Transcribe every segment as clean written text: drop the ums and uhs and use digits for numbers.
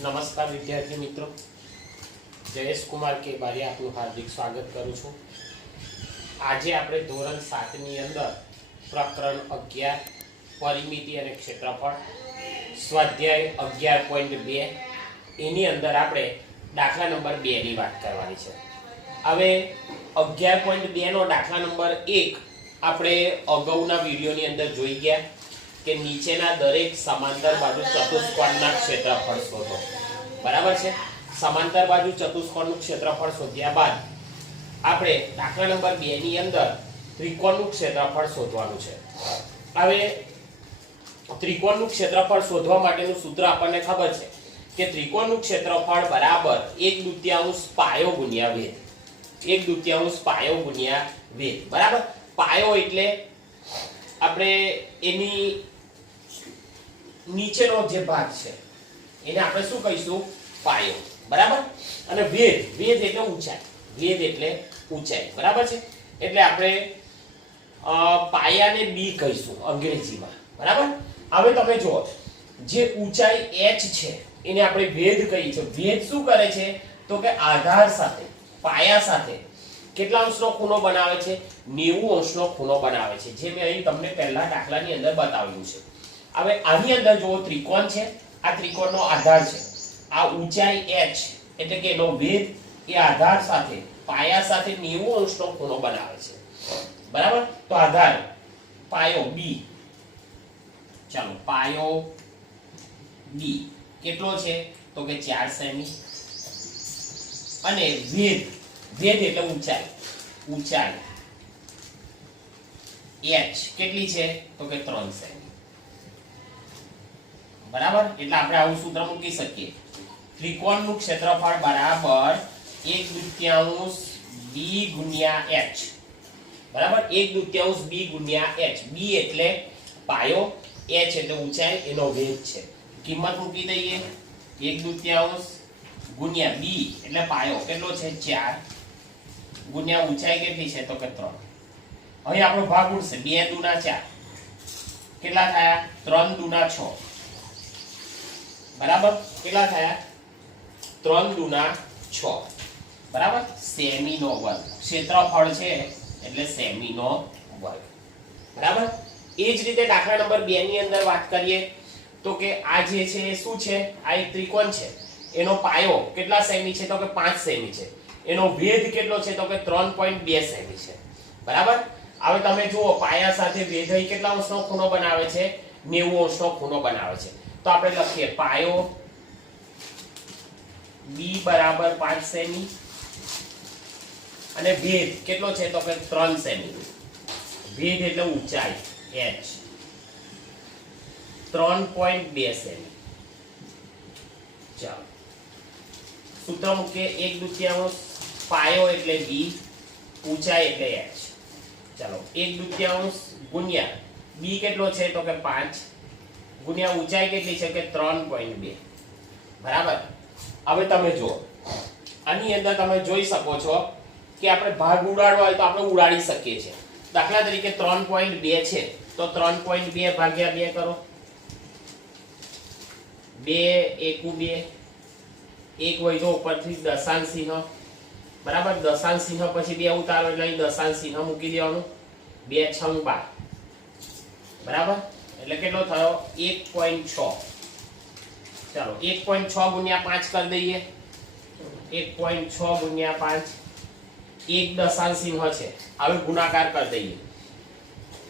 નમસ્કાર વિદ્યાર્થી મિત્રો, જયેશ કુમાર કે બારિયા આપનું હાર્દિક સ્વાગત કરું છું। આજે આપણે ધોરણ 7 ની અંદર પ્રકરણ 11 પરિમિતિ અને ક્ષેત્રફળ સ્વાધ્યાય 11.2 એની અંદર આપણે દાખલા નંબર 2 ની વાત કરવાની છે। હવે 11.2 નો દાખલા નંબર 1 આપણે અગાઉના વિડિયોની અંદર જોઈ ગયા કે નીચેના દરેક સમાંતર બાજુ ચતુષ્કોણના ક્ષેત્રફળ શોધો। બરાબર છે। સમાંતર બાજુ ચતુષ્કોણનું ક્ષેત્રફળ શોધ્યા બાદ આપણે દાખલા નંબર 2 ની અંદર ત્રિકોણનું ક્ષેત્રફળ શોધવાનું છે। હવે ત્રિકોણનું ક્ષેત્રફળ શોધવા માટેનું સૂત્ર આપણને ખબર છે કે ત્રિકોણનું ક્ષેત્રફળ બરાબર 1/2 પાયો ગુણ્યા વેધ। 1/2 પાયો ગુણ્યા વેધ। બરાબર। પાયો એટલે આપણે એની નીચેનો જે ભાગ છે એને આપણે શું કહીશું? પાયો। બરાબર। અને વેધ એટલે ઊંચાઈ। વેધ એટલે ઊંચાઈ। બરાબર છે। એટલે આપણે પાયાને બી કહીશું અંગ્રેજીમાં। બરાબર। હવે તમે જુઓ, જે ઊંચાઈ h છે એને આપણે વેધ કહીએ છીએ। વેધ શું કરે છે તો કે આધાર સાથે પાયા સાથે કેટલા અંશનો ખૂણો બનાવે છે? 90 અંશનો ખૂણો બનાવે છે, જે મેં અહીં તમને પહેલા દાખલાની અંદર બતાવ્યું છે। હવે આની અંદર જો ત્રિકોણ છે, આ ત્રિકોણનો આધાર છે, આ ઊંચાઈ h એટલે કે એનો વેધ એ આધાર સાથે પાયા સાથે 90 અંશનો ખૂણો બનાવે છે। બરાબર। તો આધાર પાયો b, ચાલો પાયો b કેટલો છે તો કે 4 સેમી, અને વેધ એટલે ઊંચાઈ, ઊંચાઈ h કેટલી છે તો કે 3 સેમી। બરાબર। એટલે આપણે આવું સૂત્ર મૂકી શકીએ, ત્રિકોણનું ક્ષેત્રફળ બરાબર 1/2 b ગુણ્યા h। બરાબર। 1/2 b ગુણ્યા h। b એટલે પાયો, h એટલે ઊંચાઈ, એનો વેધ છે। કિંમત મૂકી દઈએ, 1/2 ગુણ્યા b એટલે પાયો કેટલો છે 4 ગુણ્યા ઊંચાઈ કેટલી છે તો કે 3। હવે આપણો ભાગ ઉડશે, 2 દુના 4 કેટલા થયા? 3 દુના 6। બરાબર। કેટલા થયા? 3 દુના 6। બરાબર। સેમીનો વર્ગ, ક્ષેત્રફળ છે એટલે સેમીનો વર્ગ। બરાબર। એ જ રીતે દાખલા નંબર 2 ની અંદર વાત કરીએ તો કે આ જે છે શું છે? આ એક ત્રિકોણ છે, એનો પાયો કેટલા સેમી છે તો કે 5 સેમી છે, એનો વેધ કેટલો છે તો કે 3.2 સેમી છે। બરાબર। હવે તમે જુઓ, પાયા સાથે વેધ કેટલા અંશનો ખૂણો બનાવે છે? 90 અંશનો ખૂણો બનાવે છે। તો આપણે લખીએ પાયો b બરાબર 5 સેમી અને વેધ કેટલો છે તો કે 3 સેમી। વેધ એટલે ઊંચાઈ h 3.2 સેમી। ચાલો સૂત્ર મૂકીએ, 1/2 પાયો એટલે b, ઊંચાઈ એટલે h। ચાલો 1/2 ગુણ્યા b કેટલો છે તો કે 5 ગુણ્યા ઊંચાઈ કેટલી છે કે 3.2। બરાબર। હવે તમે જુઓ, આની અંદર તમે જોઈ શકો છો કે આપણે ભાગ ઉડાડવો હોય તો આપણે ઉડાડી શકીએ છીએ। દાખલા તરીકે 3.2 છે તો 3.2 ભાગ્યા 2 કરો, 2 * 2, 1 વધ્યો ઉપરથી દશાંશ ચિહ્ન। બરાબર। દશાંશ ચિહ્ન પછી 2 ઉતારો એટલે અહીં દશાંશ ચિહ્ન મૂકી દેવાનું, 2 × 12। બરાબર। એટલે કેટલો થયો? 1.6। ચાલો 1.6 ગુણ્યા 5 કરી દઈએ, 1.6 ગુણ્યા 5, એક દશાંશ ચિહ્ન છે, હવે ગુણાકાર કરી દઈએ,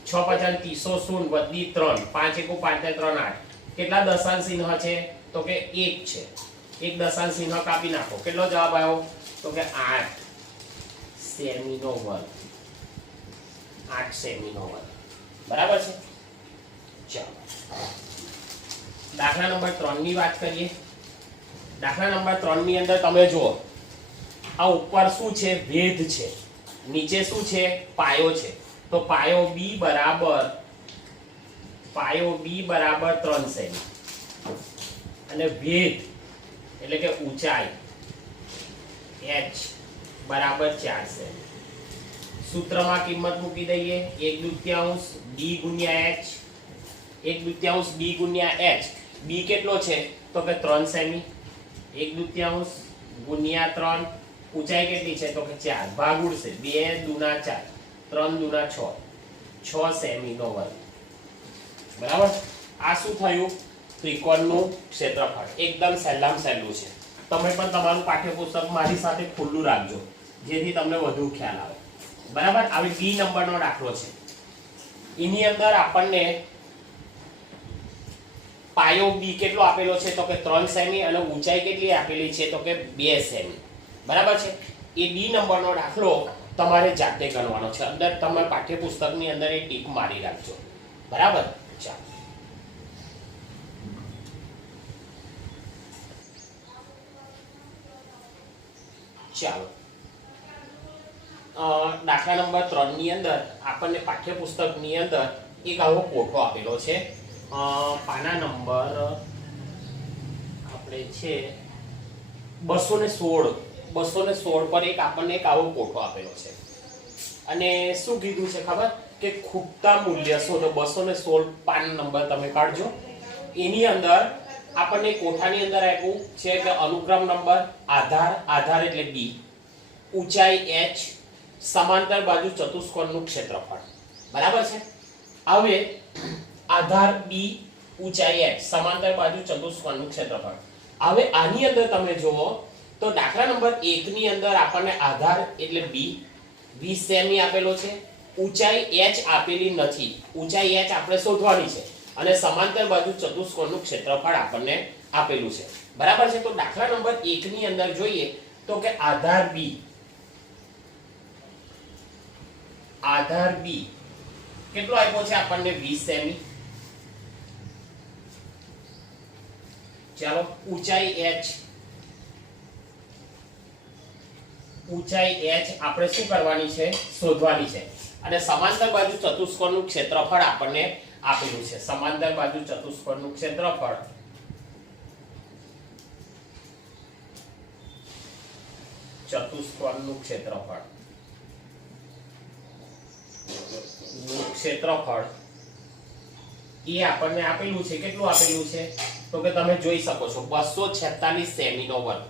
6 × 5 = 30, વધી 3, 5 × 1 = 5 ને 3 8, કેટલા દશાંશ ચિહ્ન છે તો કે 1 છે, એક દશાંશ ચિહ્ન કાપી નાખો, કેટલો જવાબ આવ્યો તો કે 8 સેમીનો વર્ગ। 8 સેમીનો વર્ગ। બરાબર છે। ચાલો દાખલા નંબર 3 ની વાત કરીએ। દાખલા નંબર 3 ની અંદર તમે જુઓ, આ ઉપર શું છે? વેધ છે, નીચે શું છે? પાયો છે। તો પાયો b બરાબર 3 સેમી અને વેધ એટલે કે ઊંચાઈ h બરાબર 4 સેમી। સૂત્રમાં કિંમત મૂકી દઈએ, 1/2 b ગુણ્યા h, 1/2 b ગુણ્યા h। b કેટલો છે તો કે 3 સેમી 1/2 ગુણ્યા 3, ઊંચાઈ કેટલી છે તો કે 4, ભાગ ઉડશે 2 દુના 4, 3 દુના 6, 6 સેમી નો વર્ગ. બરાબર. આ શું થયું? ત્રિકોણનું ક્ષેત્રફળ. એકદમ સહેલામાં સહેલું છે. તમે પણ તમારું પાઠ્યપુસ્તક મારી સાથે ખુલ્લું રાખજો જેથી તમને વધુ ખ્યાલ આવે. બરાબર. હવે બી નંબરનો દાખલો છે. એની અંદર આપણને પાયો બી કેટલો આપેલો છે તો કે 3 સેમી અને ઊંચાઈ કેટલી આપેલી છે તો કે 2 સેમી. બરાબર છે. એ બી નંબરનો દાખલો તમારે જાતે ગણવાનો છે. અંદર તમે પાઠ્યપુસ્તકની અંદર એ ટીક મારી રાખજો. બરાબર. ચાલો દાખલા નંબર 3 ની અંદર આપણને પાઠ્યપુસ્તકની અંદર એક આવો કોઠો આપેલો છે. પાના નંબર આપણે છે 216 પર આપણને એક આવો કોઠો આપેલો છે અને શું કીધું છે ખબર કે ખૂટતા મૂલ્ય શોધો. 216 પાન નંબર તમે કાઢજો. એની અંદર આપણને કોઠાની અંદર આપ્યું છે કે અનુક્રમ નંબર, આધાર એટલે બી, ઊંચાઈ h, સમાંતર બાજુ ચતુષ્કોણનું ક્ષેત્રફળ. બરાબર છે. હવે આધાર બી, ઊંચાઈ h, સમાંતર બાજુ ચતુષ્કોણનું ક્ષેત્રફળ. હવે આની અંદર તમે જુઓ તો દાખલા નંબર 1 ની અંદર આપણને આધાર એટલે બી 20 સેમી આપેલો છે. ઊંચાઈ h આપેલી નથી. ઊંચાઈ h આપણે શોધવાની છે અને સમાંતર બાજુ ચતુષ્કોણનું ક્ષેત્રફળ આપણને આપેલું છે. બરાબર છે. તો દાખલા નંબર 1 ની અંદર જોઈએ તો કે આધાર બી કેટલો આપ્યો છે આપણને 20 સેમી. ચાલો ઊંચાઈ h આપણે શું કરવાની છે? શોધવાની છે. અને સમાંતર બાજુ ચતુષ્કોણનું ક્ષેત્રફળ આપણને આપેલું છે. સમાંતર બાજુ ચતુષ્કોણનું ક્ષેત્રફળ એ આપણને આપેલું છે. કેટલું આપેલું છે તો કે તમે જોઈ શકો છો 246 સેમી નો વર્ગ.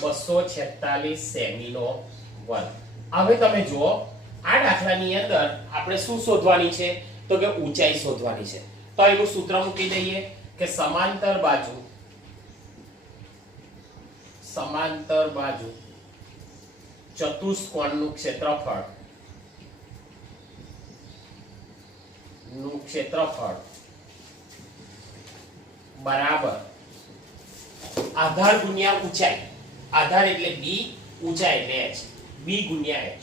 246 સેમી નો વર્ગ. હવે તમે જુઓ આ દાખલાની અંદર આપણે શું શોધવાની છે તો કે ઊંચાઈ શોધવાની છે. તો એનું સૂત્ર મૂકી દઈએ કે સમાંતર બાજુ ચતુષ્કોણનું ક્ષેત્રફળ બરાબર આધાર ગુણ્યા ઊંચાઈ. આધાર એટલે બી, ઊંચાઈ એટલે h, બી ગુણ્યા h.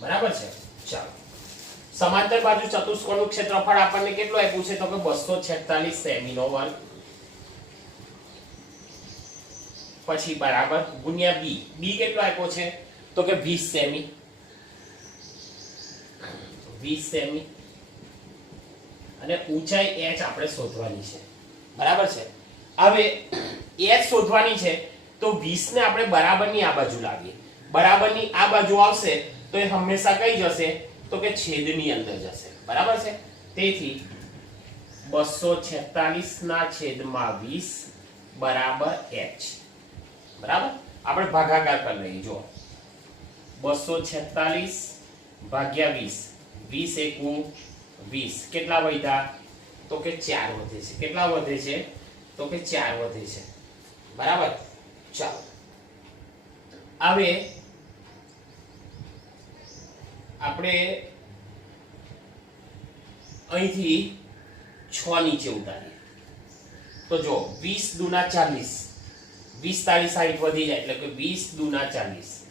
બરાબર છે. ચાલો સમાંતર બાજુ ચતુષ્કોણનું ક્ષેત્રફળ આપણને કેટલું આપ્યું છે તો કે 246 સેમી નો વર્ગ. પછી બરાબર ગુણ્યા બી. બી કેટલો આપ્યો છે તો કે 20 સેમી. 20 સેમી અને ઊંચાઈ h આપણે શોધવાની છે. બરાબર છે. હવે h શોધવાની છે તો 20 ને આપણે બરાબરની આ બાજુ લાવીએ. બરાબરની આ બાજુ આવશે તો એ હંમેશા કઈ જશે તો કે છેદની અંદર જશે. બરાબર છે. તેથી 246 ના છેદમાં 20 બરાબર h. બરાબર. આપણે ભાગાકાર કરી લઈએ. જો 246 ભાગ્યા 20, 20 એકુ 20, કેટલા વધ્યા તો કે 4 વધે છે. કેટલા વધે છે તો કે 4 વધે છે. બરાબર. ચાલો હવે આપણે અહીંથી 6 નીચે ઉતારીએ તો જો 20 દુના 40, 20 તારી 60 વધી જાય એટલે કે 20 દુના 40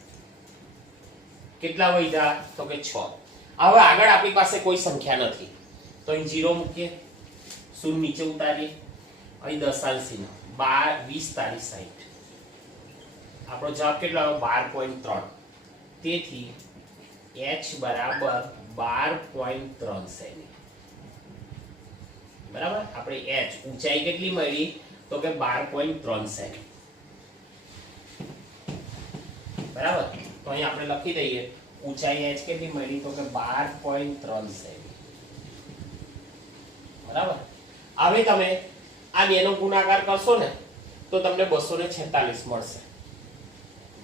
કેટલા વધ્યા તો કે 6. હવે આગળ આપણી પાસે કોઈ સંખ્યા નથી તો અહીં 0 મૂકીએ, 0 નીચે ઉતારીએ, અહીં દશાંશ ચિહ્ન 12, 20 તારી 60. આપણો જવાબ કેટલો આવ્યો 12.3. તેથી h બરાબર 12.3 સેમી. બરાબર. આપણે h ઊંચાઈ કેટલી મળી તો કે 12.3 સેમી. બરાબર. તો અહીં આપણે લખી દઈએ ઊંચાઈ h કેટલી મળી તો કે 12.3 સેમી. બરાબર. હવે તમે આ બેનો ગુણાકાર કરશો ને તો તમને 246 મળશે.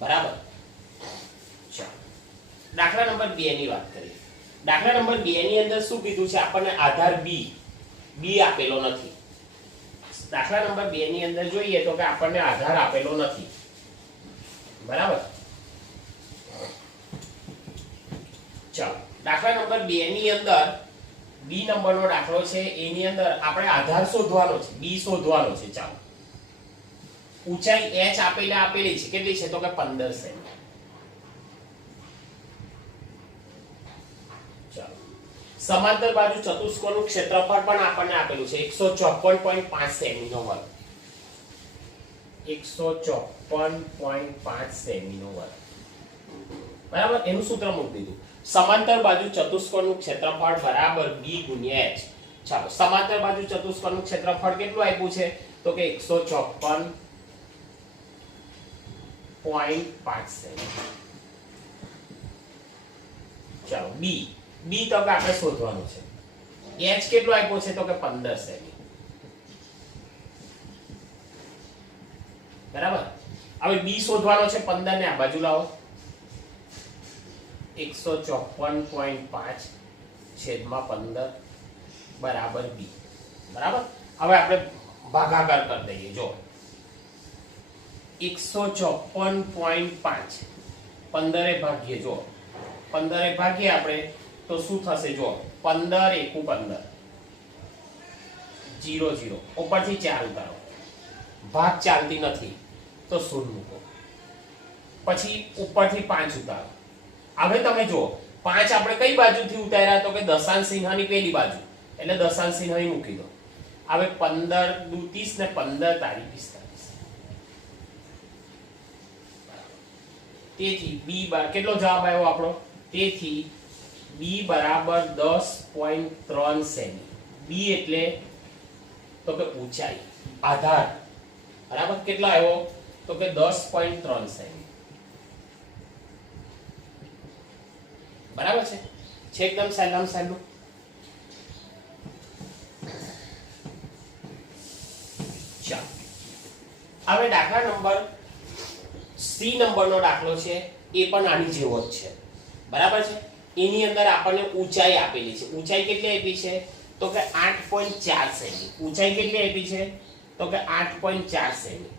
બરાબર. ચાલો દાખલા નંબર 2 ની વાત કરીએ. દાખલા નંબર 2 ની અંદર શું કીધું છે? આપણને આધાર બી આપેલો નથી. દાખલા નંબર 2 ની અંદર જોઈએ તો કે આપણને આધાર આપેલો નથી. બરાબર. ચાલો દાખલા નંબર 2 ની અંદર બી નંબરનો દાખલો છે. એની અંદર આપણે આધાર શોધવાનો છે, બી શોધવાનો છે. ચાલો ઊંચાઈ h આપેલી છે. કેટલી છે? તો કે 15 સેમી. ચાલો સમાંતર બાજુ ચતુષ્કોણનું ક્ષેત્રફળ પણ આપણને આપેલું છે 154.5 સેમી નો વર્ગ. 154.5 સેમી નો વર્ગ. બરાબર. એનું સૂત્ર મૂકી દીધું. સમાંતર બાજુ ચતુષ્કોણનું ક્ષેત્રફળ બરાબર b ગુણ્યા h. ચાલો સમાંતર બાજુ ચતુષ્કોણનું ક્ષેત્રફળ કેટલું આપ્યું છે? તો કે 154.5 સેમી. ચાલો b તો કે આપણે શોધવાનું છે. h કેટલું આપ્યું છે? તો કે 15 સેમી. બરાબર. હવે b શોધવાનો છે 15 ને આ બાજુ લાવો. 154.5 છેદમાં 15 બરાબર b. બરાબર. હવે આપણે ભાગાકાર કરી દઈએ. જો 154.5 15 એ ભાગીએ. જો 15 એ ભાગીએ આપણે તો શું થશે? જો 15 એકુ 15 0 0 ઉપરથી 4 ઉતારો. ભાગ ચાલતી નથી તો શૂન્ય મૂકો. પછી ઉપરથી 5 ઉતારો. હવે તમે જો 5 આપણે કઈ બાજુથી ઉતાર્યા? તો કે દશાંશ ચિહ્નની પેલી બાજુ, એટલે દશાંશ ચિહ્ન અહીં મૂકી દો. હવે 15 દુ 30 ને 15 તારી 45. તેથી b કેટલો જવાબ આવ્યો આપણો? તેથી b બરાબર 10.3 સેમી. b એટલે તો કે ઊંચાઈ, આધાર. બરાબર. કેટલો આવ્યો? તો કે 10.3 સેમી. બરાબર છે એકદમ સહેલું. ચાલો હવે દાખલા નંબર સી નંબરનો દાખલો છે. એ પણ આની જેવો જ છે. બરાબર છે. એની અંદર આપણને ઊંચાઈ આપેલી છે. ઊંચાઈ કેટલી આપી છે? તો કે 8.4 સેમી. ઊંચાઈ કેટલી આપી છે? તો કે 8.4 સેમી.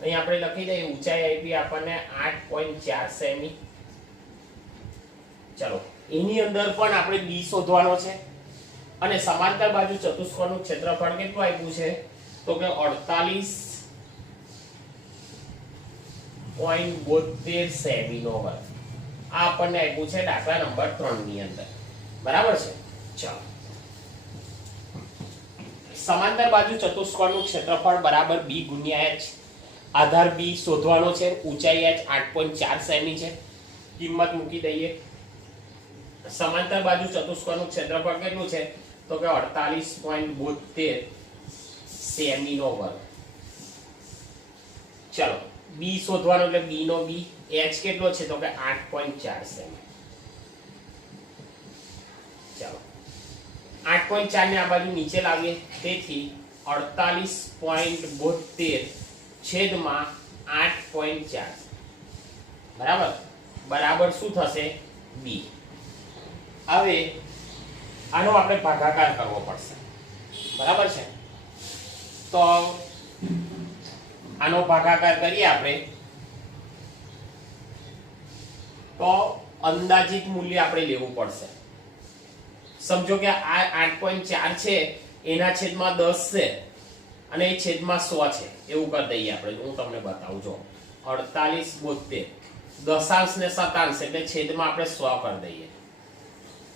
અહીં આપણે લખી દઈએ ઊંચાઈ આપી આપણને 8.4 સેમી. ચલો એની અંદર પણ આપણે b શોધવાનો છે. અને સમાંતર બાજુ ચતુષ્કોણનું ક્ષેત્રફળ કેટલું આપ્યું છે? તો કે 48.72 સેમી નો વર્ગ. આ આપણને આપ્યું છે દાખલા નંબર 3 ની અંદર. બરાબર છે. ચાલો સમાંતર બાજુ ચતુષ્કોણનું ક્ષેત્રફળ બરાબર b ગુણ્યા h. આધાર b શોધવાનો છે. ઊંચાઈ h 8.4 સેમી છે. કિંમત મૂકી દઈએ. સમાંતર બાજુ ચતુષ્કોણનું ક્ષેત્રફળ કેટલું છે? તો કે 48.72 સેમી નો વર્ગ. ચલો b શોધવાનો એટલે b નો b. h કેટલો છે? તો કે 8.4 સેમી. ચલો 8.4 ને આ બાજુ નીચે લાવીએ. તેથી 48.72 છેદમાં 8.4 બરાબર શું થશે? b. હવે આનો આપણે ભાગાકાર કરવો પડશે. બરાબર છે. તો આનો ભાગાકાર કરીએ આપણે તો અંદાજિત મૂલ્ય આપણે લેવું પડશે. સમજો કે આ 8.4 છે એના છેદમાં 10 છે અને એ છેદમાં 100 છે. એવું કરી દઈએ આપણે. હું તમને બતાવું. જો 48.72 દશાંશ ને શતાંશ એટલે છેદમાં આપણે 100 કરી દઈએ.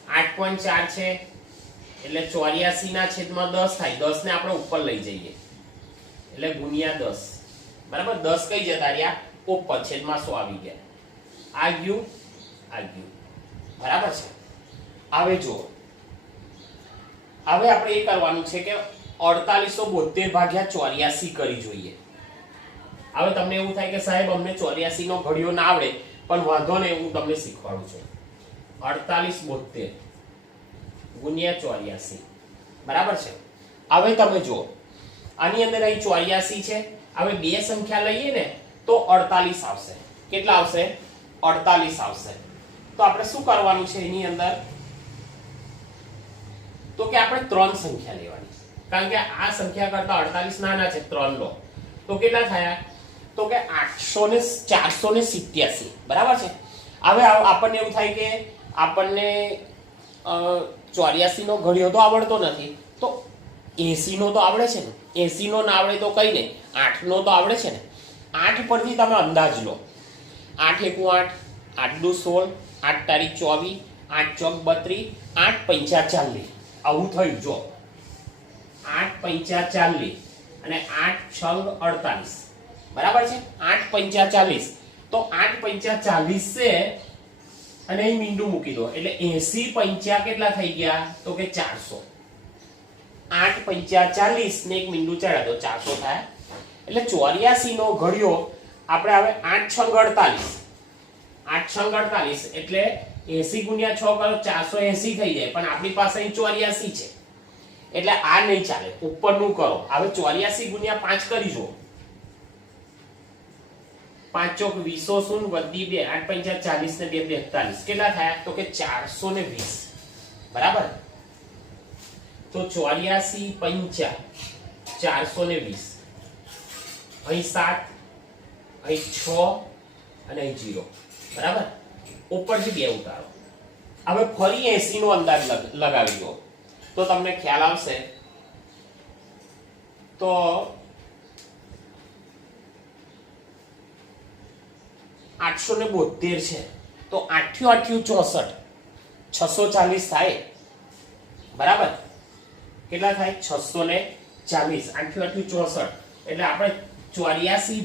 8.4 છે એટલે 84 ના છેદમાં 10 થાય. 10 ને આપણે ઉપર લઈ જઈએ એટલે ગુણ્યા 10. બરાબર. 10 કઈ જતા રહ્યા? ઉપર. છેદમાં 100 આવી ગયા. આ ગયું. બરાબર છે. હવે જો હવે આપણે એ કરવાનું છે કે 4872 ભાગ્યા 84 કરી જોઈએ. હવે તમને એવું થાય કે સાહેબ અમને 84 નો ઘડિયો ના આવડે, પણ વાંધો નહીં, હું તમને શીખવાડું છું. 4872 ગુણ્યા 84. બરાબર છે. હવે તમે જો આની અંદર અહીં 84 છે, હવે બે સંખ્યા લઈએ ને તો 48 આવશે. કેટલા આવશે? 48 આવશે. તો આપણે શું કરવાનું છે એની અંદર? તો કે આપણે 3 સંખ્યા લેવાની, કારણ કે આ સંખ્યા કરતા 48 નાના છે. 3 લો તો કેટલા થયા? તો કે 487. બરાબર છે. હવે આપણને એવું થાય કે આપણને 84 નો ઘડિયો તો આવડતો નથી, તો 80 નો તો આવડે છે ને. 80 નો ના આવડે તો કઈ નહીં, 8 નો તો આવડે છે ને. 8 પરથી તમે અંદાજ લો. 8 × 8, 8 × 16, 8 તારીખ 24, 8 ચોક 32, 8 પંચા 40. આવું થયું. જો 8 પંચા 40 અને 8 છંગ 48. બરાબર છે. 8 પંચા 40. તો 8 પંચા 40 છે અને અહીં મીંડું મૂકી દો એટલે 80 પંચા કેટલા થઈ ગયા? તો કે 400. 8 પંચા 40 ને એક મીંડું ચડા દો, 400 થાય. એટલે 84 નો ઘડિયો આપણે હવે 8 છંગ 48. 8 છંગ 48 એટલે 80 × 6 કરો 480 થઈ જાય, પણ આપણી પાસે અહીં 84 છે એટલે આ નહીં ચાલે. ઉપરનું કરો. હવે 84 × 5 કરી જુઓ. 5 ચોક 20 શૂન્ય વધી 2, 8 પંચા 40 ને 2 42. કેટલા થયા? તો કે 420. બરાબર. તો 84 પંચા 420. અહીં 7, અહીં 6 અને અહીં 0. બરાબર. ઉપરથી 2 ઉતારો. હવે ફરી 80 નો અંદાજ લગાવી દો તો તમને ખ્યાલ આવશે. તો 872 છે, તો 8 × 8 = 64. 640 થાય. બરાબર. કેટલા થાય? 640. 8 × 8 = 64. એટલે આપણે 84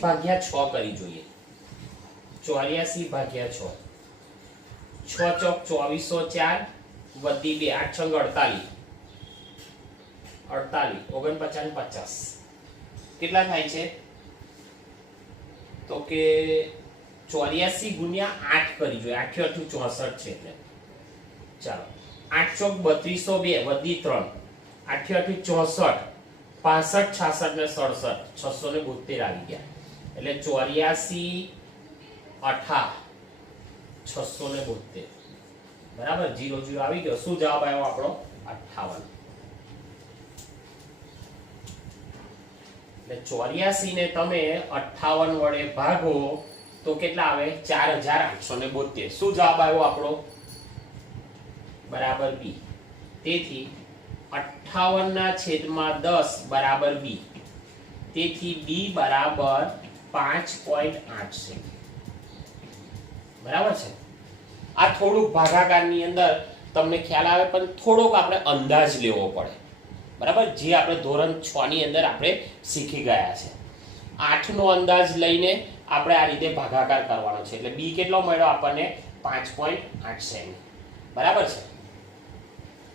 ભાગ્યા 6 કરી જોઈએ. 84 ભાગ્યા 6. 6 ચોક 2404 વધી 2, 8 છંગ 48. 48 49 50. કેટલા થાય છે? તો કે 84 × 8 કરી જોઈએ. 8 × 8 = 64 છે એટલે ચાલો. 8 ચોક 3202 વધી 3. 8 × 8 = 64. 65 66 ને 67 672 આવી ગયા. એટલે 84 8 672. બરાબર. 0 0 આવી ગયો. શું જવાબ આવ્યો આપણો? 58. એટલે 84 ને તમે 58 વડે ભાગો તો કેટલા આવે? 4872. શું જવાબ આવ્યો આપણો? બરાબર બી. તેથી 58/10 બરાબર બી. તેથી બી બરાબર 5.8 છે. બરાબર છે. આ થોડુંક ભાગાકારની અંદર તમને ખ્યાલ આવે, પણ થોડોક આપણે અંદાજ લેવો પડે. બરાબર. જે આપણે ધોરણ 6 ની અંદર આપણે શીખી ગયા છે. 8 નો અંદાજ લઈને આપણે આ રીતે ભાગાકાર કરવાનો છે. એટલે બી કેટલો મળ્યો આપણને? 5.8 સેમી. બરાબર છે.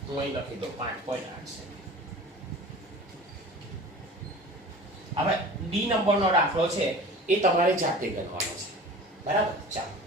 હું અહીં લખી દઉં 5.8 સેમી. હવે ડી નંબરનો દાખલો છે એ તમારે જાતે ગણવાનો છે. બરાબર. ચાલો.